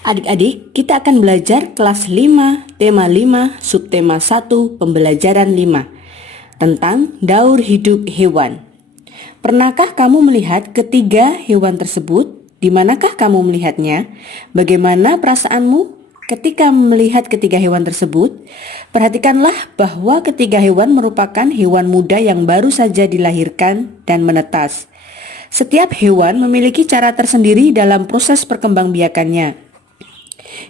Adik-adik, kita akan belajar kelas 5, tema 5, subtema 1, pembelajaran 5 tentang daur hidup hewan. Pernahkah kamu melihat ketiga hewan tersebut? Di manakah kamu melihatnya? Bagaimana perasaanmu ketika melihat ketiga hewan tersebut? Perhatikanlah bahwa ketiga hewan merupakan hewan muda yang baru saja dilahirkan dan menetas. Setiap hewan memiliki cara tersendiri dalam proses perkembangbiakannya.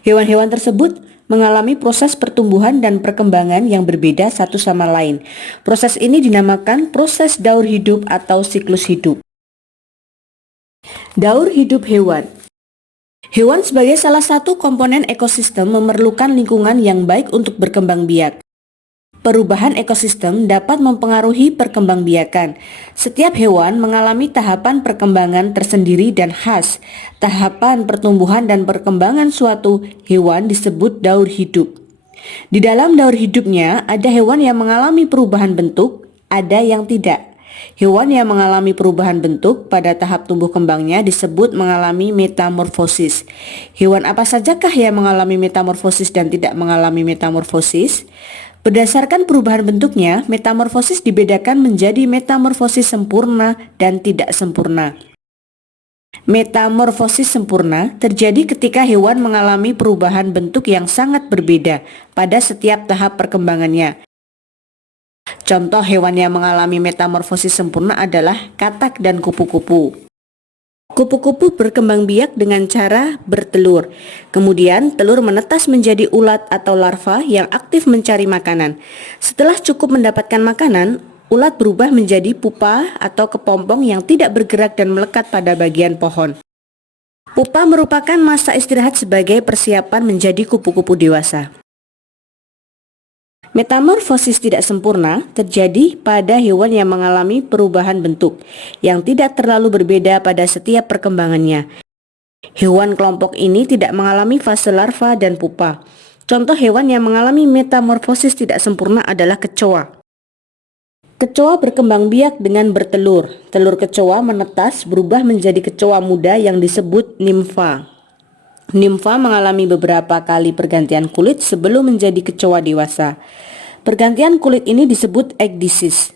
Hewan-hewan tersebut mengalami proses pertumbuhan dan perkembangan yang berbeda satu sama lain. Proses ini dinamakan proses daur hidup atau siklus hidup. Daur hidup hewan. Hewan sebagai salah satu komponen ekosistem memerlukan lingkungan yang baik untuk berkembang biak. Perubahan ekosistem dapat mempengaruhi perkembangbiakan. Setiap hewan mengalami tahapan perkembangan tersendiri dan khas. Tahapan pertumbuhan dan perkembangan suatu hewan disebut daur hidup. Di dalam daur hidupnya, ada hewan yang mengalami perubahan bentuk, ada yang tidak. Hewan yang mengalami perubahan bentuk pada tahap tumbuh kembangnya disebut mengalami metamorfosis. Hewan apa sajakah yang mengalami metamorfosis dan tidak mengalami metamorfosis? Berdasarkan perubahan bentuknya, metamorfosis dibedakan menjadi metamorfosis sempurna dan tidak sempurna. Metamorfosis sempurna terjadi ketika hewan mengalami perubahan bentuk yang sangat berbeda pada setiap tahap perkembangannya. Contoh hewan yang mengalami metamorfosis sempurna adalah katak dan kupu-kupu. Kupu-kupu berkembang biak dengan cara bertelur. Kemudian telur menetas menjadi ulat atau larva yang aktif mencari makanan. Setelah cukup mendapatkan makanan, ulat berubah menjadi pupa atau kepompong yang tidak bergerak dan melekat pada bagian pohon. Pupa merupakan masa istirahat sebagai persiapan menjadi kupu-kupu dewasa. Metamorfosis tidak sempurna terjadi pada hewan yang mengalami perubahan bentuk yang tidak terlalu berbeda pada setiap perkembangannya. Hewan kelompok ini tidak mengalami fase larva dan pupa. Contoh hewan yang mengalami metamorfosis tidak sempurna adalah kecoa. Kecoa berkembang biak dengan bertelur. Telur kecoa menetas berubah menjadi kecoa muda yang disebut nimfa. Nimfa mengalami beberapa kali pergantian kulit sebelum menjadi kecoa dewasa. Pergantian kulit ini disebut ekdisis.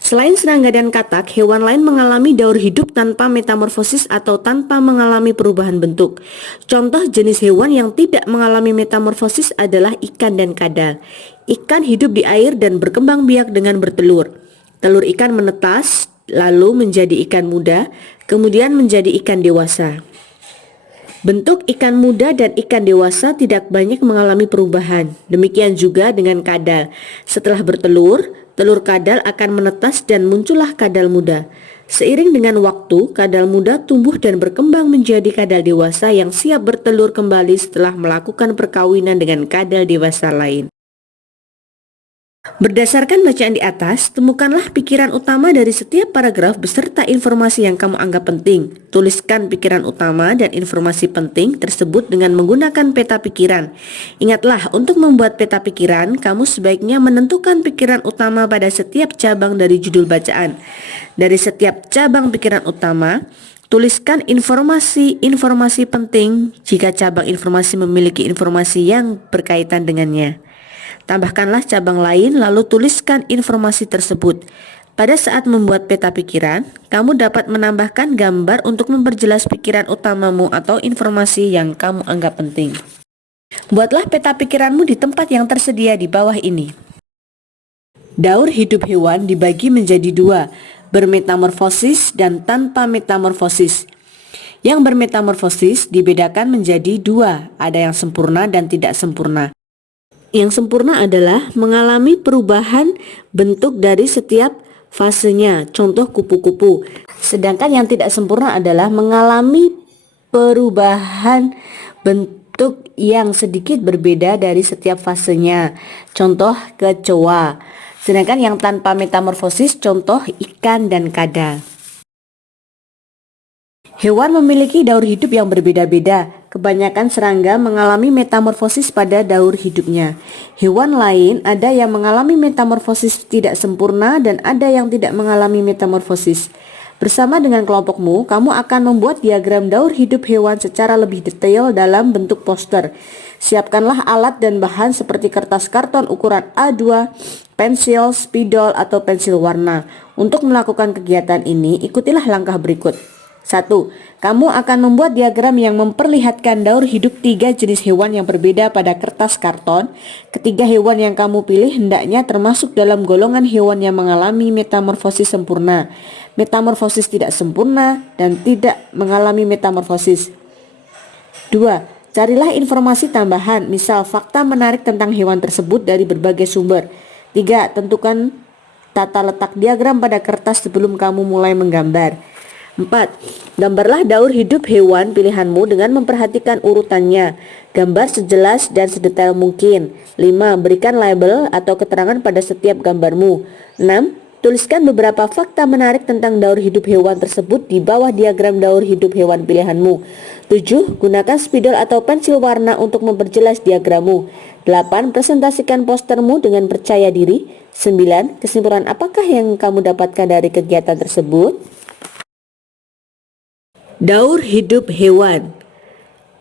Selain serangga dan katak, hewan lain mengalami daur hidup tanpa metamorfosis atau tanpa mengalami perubahan bentuk. Contoh jenis hewan yang tidak mengalami metamorfosis adalah ikan dan kadal. Ikan hidup di air dan berkembang biak dengan bertelur. Telur ikan menetas, lalu menjadi ikan muda, kemudian menjadi ikan dewasa. Bentuk ikan muda dan ikan dewasa tidak banyak mengalami perubahan. Demikian juga dengan kadal. Setelah bertelur, telur kadal akan menetas dan muncullah kadal muda. Seiring dengan waktu, kadal muda tumbuh dan berkembang menjadi kadal dewasa yang siap bertelur kembali setelah melakukan perkawinan dengan kadal dewasa lain. Berdasarkan bacaan di atas, temukanlah pikiran utama dari setiap paragraf beserta informasi yang kamu anggap penting. Tuliskan pikiran utama dan informasi penting tersebut dengan menggunakan peta pikiran. Ingatlah, untuk membuat peta pikiran, kamu sebaiknya menentukan pikiran utama pada setiap cabang dari judul bacaan. Dari setiap cabang pikiran utama, tuliskan informasi-informasi penting jika cabang informasi memiliki informasi yang berkaitan dengannya. Tambahkanlah cabang lain lalu tuliskan informasi tersebut. Pada saat membuat peta pikiran, kamu dapat menambahkan gambar untuk memperjelas pikiran utamamu atau informasi yang kamu anggap penting. Buatlah peta pikiranmu di tempat yang tersedia di bawah ini. Daur hidup hewan dibagi menjadi dua, bermetamorfosis dan tanpa metamorfosis. Yang bermetamorfosis dibedakan menjadi dua, ada yang sempurna dan tidak sempurna. Yang sempurna adalah mengalami perubahan bentuk dari setiap fasenya, contoh kupu-kupu. Sedangkan yang tidak sempurna adalah mengalami perubahan bentuk yang sedikit berbeda dari setiap fasenya, contoh kecoa. Sedangkan yang tanpa metamorfosis, contoh ikan dan kadal. Hewan memiliki daur hidup yang berbeda-beda. Kebanyakan serangga mengalami metamorfosis pada daur hidupnya. Hewan lain ada yang mengalami metamorfosis tidak sempurna dan ada yang tidak mengalami metamorfosis. Bersama dengan kelompokmu, kamu akan membuat diagram daur hidup hewan secara lebih detail dalam bentuk poster. Siapkanlah alat dan bahan seperti kertas karton ukuran A2, pensil, spidol, atau pensil warna. Untuk melakukan kegiatan ini, ikutilah langkah berikut. 1. Kamu akan membuat diagram yang memperlihatkan daur hidup 3 jenis hewan yang berbeda pada kertas karton. Ketiga hewan yang kamu pilih hendaknya termasuk dalam golongan hewan yang mengalami metamorfosis sempurna, metamorfosis tidak sempurna, dan tidak mengalami metamorfosis. 2. Carilah informasi tambahan, misal fakta menarik tentang hewan tersebut dari berbagai sumber. 3. Tentukan tata letak diagram pada kertas sebelum kamu mulai menggambar. 4. Gambarlah daur hidup hewan pilihanmu dengan memperhatikan urutannya. Gambar sejelas dan sedetail mungkin. 5. Berikan label atau keterangan pada setiap gambarmu. 6. Tuliskan beberapa fakta menarik tentang daur hidup hewan tersebut di bawah diagram daur hidup hewan pilihanmu. 7. Gunakan spidol atau pensil warna untuk memperjelas diagrammu. 8. Presentasikan postermu dengan percaya diri. 9. Kesimpulan apakah yang kamu dapatkan dari kegiatan tersebut? Daur hidup hewan.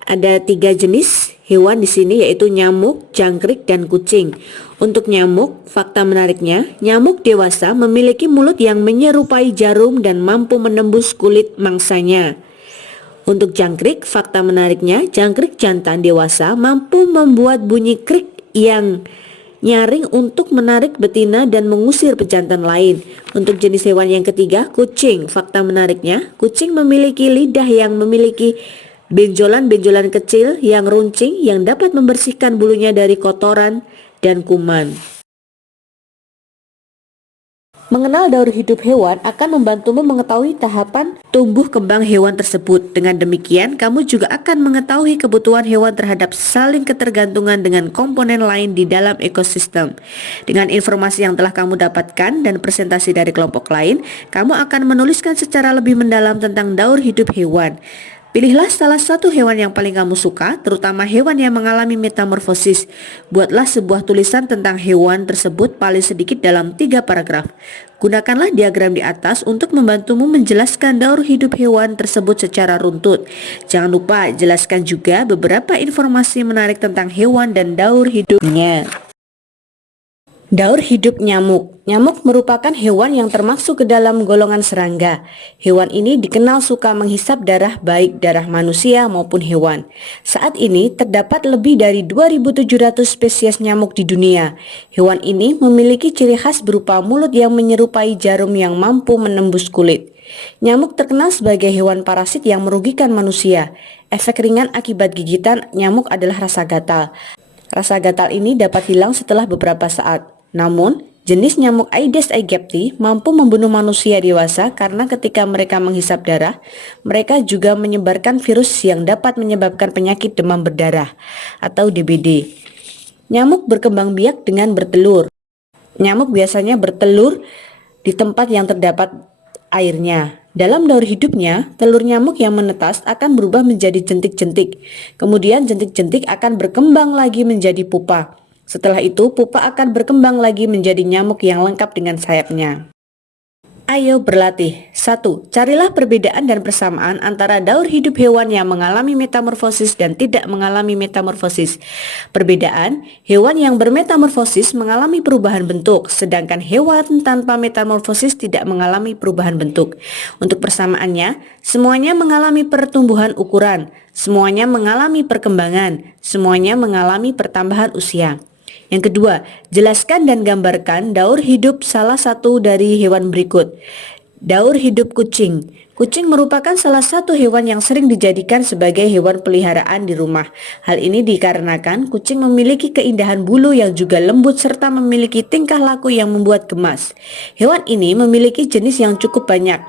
Ada 3 jenis hewan di sini, yaitu nyamuk, jangkrik, dan kucing. Untuk nyamuk, fakta menariknya, nyamuk dewasa memiliki mulut yang menyerupai jarum dan mampu menembus kulit mangsanya. Untuk jangkrik, fakta menariknya, jangkrik jantan dewasa mampu membuat bunyi krik yang nyaring untuk menarik betina dan mengusir pejantan lain. Untuk jenis hewan yang ketiga, kucing. Fakta menariknya, kucing memiliki lidah yang memiliki benjolan-benjolan kecil yang runcing yang dapat membersihkan bulunya dari kotoran dan kuman. Mengenal daur hidup hewan akan membantumu mengetahui tahapan tumbuh kembang hewan tersebut. Dengan demikian, kamu juga akan mengetahui kebutuhan hewan terhadap saling ketergantungan dengan komponen lain di dalam ekosistem. Dengan informasi yang telah kamu dapatkan dan presentasi dari kelompok lain, kamu akan menuliskan secara lebih mendalam tentang daur hidup hewan. Pilihlah salah satu hewan yang paling kamu suka, terutama hewan yang mengalami metamorfosis. Buatlah sebuah tulisan tentang hewan tersebut paling sedikit dalam 3 paragraf. Gunakanlah diagram di atas untuk membantumu menjelaskan daur hidup hewan tersebut secara runtut. Jangan lupa jelaskan juga beberapa informasi menarik tentang hewan dan daur hidupnya. Daur hidup nyamuk. Nyamuk merupakan hewan yang termasuk ke dalam golongan serangga. Hewan ini dikenal suka menghisap darah, baik darah manusia maupun hewan. Saat ini terdapat lebih dari 2.700 spesies nyamuk di dunia. Hewan ini memiliki ciri khas berupa mulut yang menyerupai jarum yang mampu menembus kulit. Nyamuk terkenal sebagai hewan parasit yang merugikan manusia. Efek ringan akibat gigitan nyamuk adalah rasa gatal. Rasa gatal ini dapat hilang setelah beberapa saat. Namun, jenis nyamuk Aedes aegypti mampu membunuh manusia dewasa karena ketika mereka menghisap darah, mereka juga menyebarkan virus yang dapat menyebabkan penyakit demam berdarah atau DBD. Nyamuk berkembang biak dengan bertelur. Nyamuk biasanya bertelur di tempat yang terdapat airnya. Dalam daur hidupnya, telur nyamuk yang menetas akan berubah menjadi jentik-jentik. Kemudian jentik-jentik akan berkembang lagi menjadi pupa. Setelah itu, pupa akan berkembang lagi menjadi nyamuk yang lengkap dengan sayapnya. Ayo berlatih. 1. Carilah perbedaan dan persamaan antara daur hidup hewan yang mengalami metamorfosis dan tidak mengalami metamorfosis. Perbedaan, hewan yang bermetamorfosis mengalami perubahan bentuk, sedangkan hewan tanpa metamorfosis tidak mengalami perubahan bentuk. Untuk persamaannya, semuanya mengalami pertumbuhan ukuran, semuanya mengalami perkembangan, semuanya mengalami pertambahan usia. Yang kedua, jelaskan dan gambarkan daur hidup salah satu dari hewan berikut. Daur hidup kucing. Kucing merupakan salah satu hewan yang sering dijadikan sebagai hewan peliharaan di rumah. Hal ini dikarenakan kucing memiliki keindahan bulu yang juga lembut serta memiliki tingkah laku yang membuat gemas. Hewan ini memiliki jenis yang cukup banyak.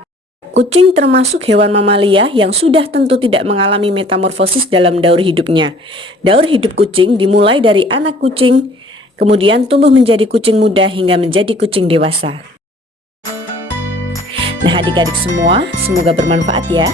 Kucing termasuk hewan mamalia yang sudah tentu tidak mengalami metamorfosis dalam daur hidupnya. Daur hidup kucing dimulai dari anak kucing, kemudian tumbuh menjadi kucing muda hingga menjadi kucing dewasa. Nah, adik-adik semua, semoga bermanfaat ya.